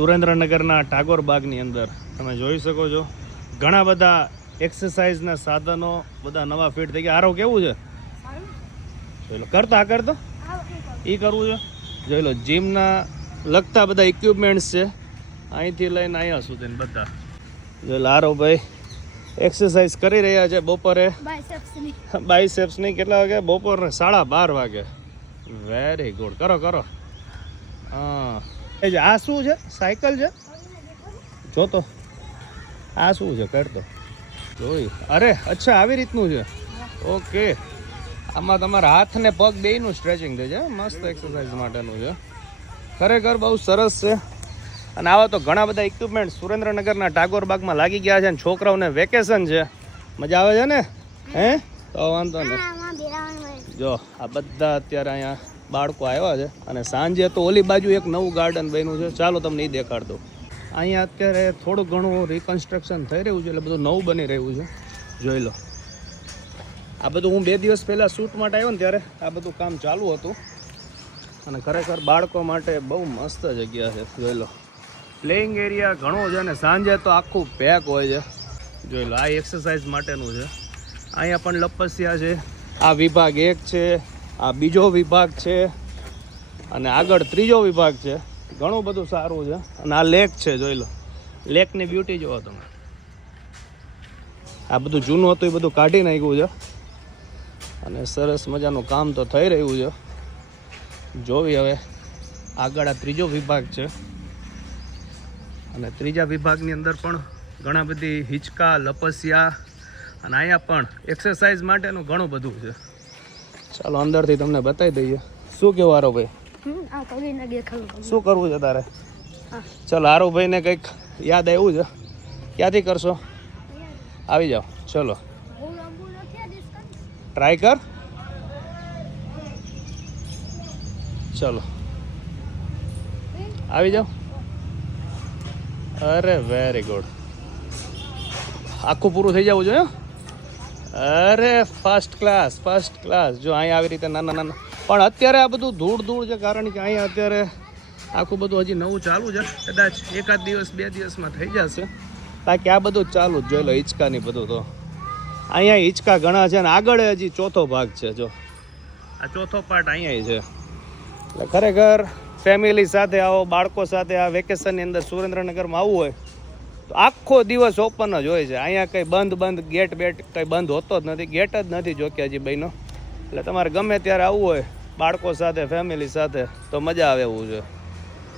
સુરેન્દ્રનગરના ટાગોર બાગની અંદર તમે જોઈ શકો છો ઘણા બધા એક્સરસાઇઝના સાધનો બધા નવા ફિટ થઈ ગયા. આરો કેવું છે? જોઈ લો, કરતો એ કરવું છે. જોઈ લો, જીમના લગતા બધા ઇક્વિપમેન્ટ્સ છે અહીંથી લઈને અહીંયા સુધી બધા. જોઈ લો, આરો ભાઈ એક્સરસાઇઝ કરી રહ્યા છે બપોરે. બાયસેપ્સ નહીં, કેટલા વાગે? બપોરે 12:30 વાગે. વેરી ગુડ, કરો. હા, આ શું છે? સાયકલ છે? જોતો આ શું છે? કરતો જોઈ. અરે અચ્છા, આવી રીતનું છે. ઓકે, આમાં તમારા હાથ ને પગ બેયનું સ્ટ્રેચિંગ થઈ જાય. મસ્ત એક્સરસાઇઝ માટેનું છે, ખરેખર બહુ સરસ છે. અને આવા તો ઘણા બધા ઇક્વિપમેન્ટ સુરેન્દ્રનગરના ટાગોર બાગમાં લાગી ગયા છે. અને છોકરાઓને વેકેશન છે, મજા આવે છે ને? હે તો વાંધો નહીં. જો આ બધા અત્યારે અહીંયા બાળકો આવ્યા છે. અને સાંજે તો ઓલી બાજુ એક નવું ગાર્ડન બન્યું છે, ચાલો તમને એ દેખાડ દઉં. અહીંયા અત્યારે થોડું ઘણું રિકન્સ્ટ્રક્શન થઈ રહ્યું છે, એટલે બધું નવું બની રહ્યું છે. જોઈ લો, આ બધું હું 2 દિવસ પહેલાં શૂટ માટે આવ્યો ને ત્યારે આ બધું કામ ચાલુ હતું. અને ખરેખર બાળકો માટે બહુ મસ્ત જગ્યા છે. જોઈ લો, પ્લેઇંગ એરિયા ઘણો છે. અને સાંજે તો આખું પેક હોય છે. જોઈ લો, આ એક્સરસાઇઝ માટેનું છે. અહીંયા પણ લપસ્યા છે. આ વિભાગ 1 છે, આ બીજો વિભાગ છે, અને આગળ 3જો વિભાગ છે. ઘણું બધું સારું છે. અને આ લેક છે, જોઈ લો, લેકની બ્યુટી જુઓ તમે. આ બધું જૂનું હતું એ બધું કાઢી નાખ્યું છે. અને સરસ મજાનું કામ તો થઈ રહ્યું છે. જોવી હવે આગળ આ 3જો વિભાગ છે. અને 3જા વિભાગની અંદર પણ ઘણા બધી હિંચકા, લપસ્યા, અને અહીંયા પણ એક્સરસાઇઝ માટેનું ઘણું બધું છે. ચાલો અંદરથી તમને બતાવી દઈએ. શું કહેવું આરોભાઈ? શું કરવું છે તારે? ચાલો, આરોભાઈને કંઈક યાદ આવ્યું છે. ક્યાંથી કરશો? આવી જાઓ, ચલો ટ્રાય કર. ચલો આવી જાઓ. અરે વેરી ગુડ, આખું પૂરું થઈ જવું જોઈએ. અરે ફર્સ્ટ ક્લાસ. જો અહીંયા આવી રીતે નાના પણ અત્યારે આ બધું ધૂળ છે, કારણ કે અહીંયા અત્યારે આખું બધું હજી નવું ચાલુ છે. કદાચ 1 દિવસ 2 દિવસમાં થઈ જશે. બાકી આ બધું ચાલુ જ. જોઈ લો, હિંચકાની બધું તો અહીંયા હિંચકા ઘણા છે. અને આગળ હજી 4થો ભાગ છે. જો આ 4થો પાર્ટ અહીંયા છે. એટલે ખરેખર ફેમિલી સાથે આવો, બાળકો સાથે આ વેકેશનની અંદર સુરેન્દ્રનગરમાં આવવું હોય તો આખો દિવસ ઓપન જ હોય છે. અહીંયા કંઈ બંધ ગેટ કંઈ બંધ હોતો જ નથી. ગેટ જ નથી જોકે હજી બહેનો. એટલે તમારે ગમે ત્યારે આવવું હોય બાળકો સાથે, ફેમિલી સાથે, તો મજા આવે એવું છે.